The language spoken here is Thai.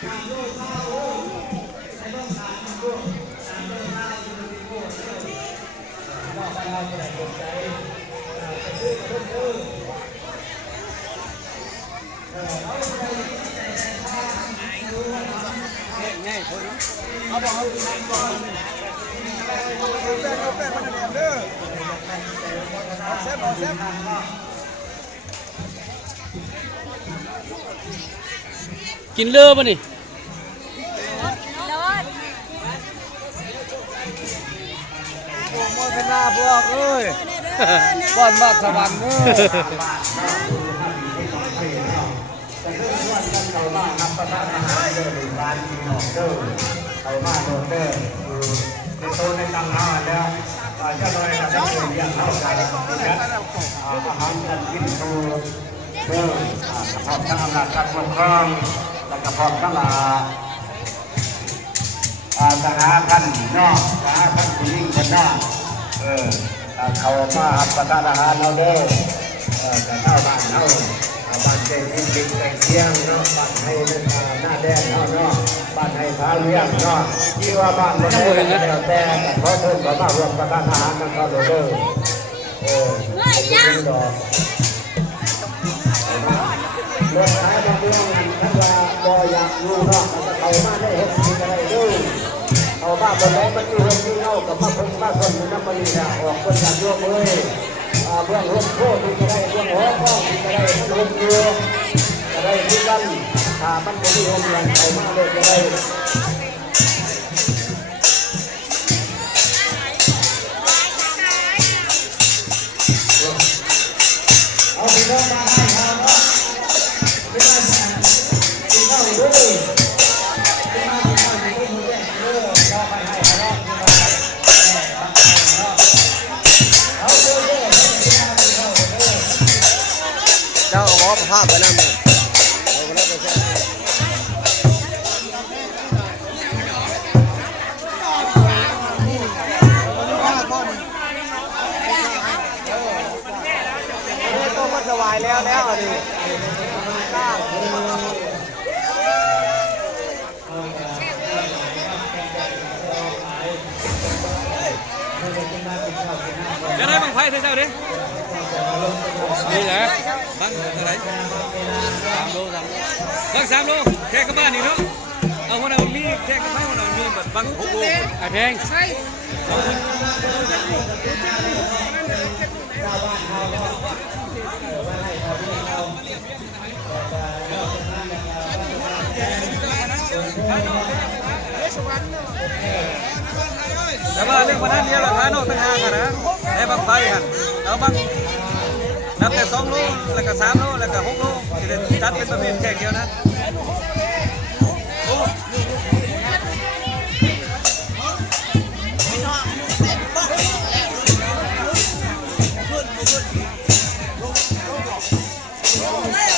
ง่ายคนเอาบอกเอาแป้งมันแดงเด้อเอาเซฟกินเลือป่ะนี่โอ้มวยเป็นหน้าพวกเอ้ยบ้านบ้านสวรรค์เอ้ยเขามารับประทานอาหารเดินร้านมีหนองเดินเขามาโดนเดินในโซนในตังหาแล้วเจ้าหน่อยกับเจ้าหน่อยยังเข้ากันอาหารการกินดูเดินพร้อมทั้งอำนาจการปกครองและก็พร้อมทั้งทหารท่านนอกทหารท่านผู้ยิ่งคนนอกเขามารับประทานอาหารเราเด้อแต่เข้าบ้านเข้าบ้านเจ๊กินกินแต่เที่ยงเนาะบ้านให้หน้าแดงเนาะบ้านให้ท้าเลี้ยงเนาะที่ว่าบ้านเราได้แล้วแต่ขอเชิญขอมารวมประทานอาหารกันก็เลยเด้อกินดอกเมื่อท้ายบางเรื่องท่านว่าบ่อยากรู้เนาะเขามาได้เห็นกินอะไรด้วยเอาบ้านบนไหนมันอยู่เห็นที่เน่ากับมาพึ่งมาคนอยู่น้ำมันนี่นะออกคนอยากโยกเลยเบื้องร่มโพธิ์ที่จะได้เบื้องหัวข้องที่จะได้มันร่มเรือจะได้ที่กันถ้ามันไม่มีร่มอย่างไรมาเลยจะได้เอาไปเริ่มมาให้เราเนาะเป็นมากินข้าวด้วยเจ้าหมอภาพไปนั่นเลยต้มมันสวายแล้วดิเดี๋ยวได้บังไฟเท่าดินี่แหละบังอะไร3 โลบัง3 โลแค่กับบ้านนี่เนาะเอาคนนั้นมีแค่กับบ้านคนนั้นมีแบบบัง6 โลไอ้เพลงใช่แต่ว่าเรื่องวันนั้นเนี่ยราคาโน้ตต่างหากนะไอ้บังไฟหันเอาบังนับแต่2 โลแล้วก็3 โลแล้วก็6 โลที่จัดเป็นประเภทแข่งเดียวนะเ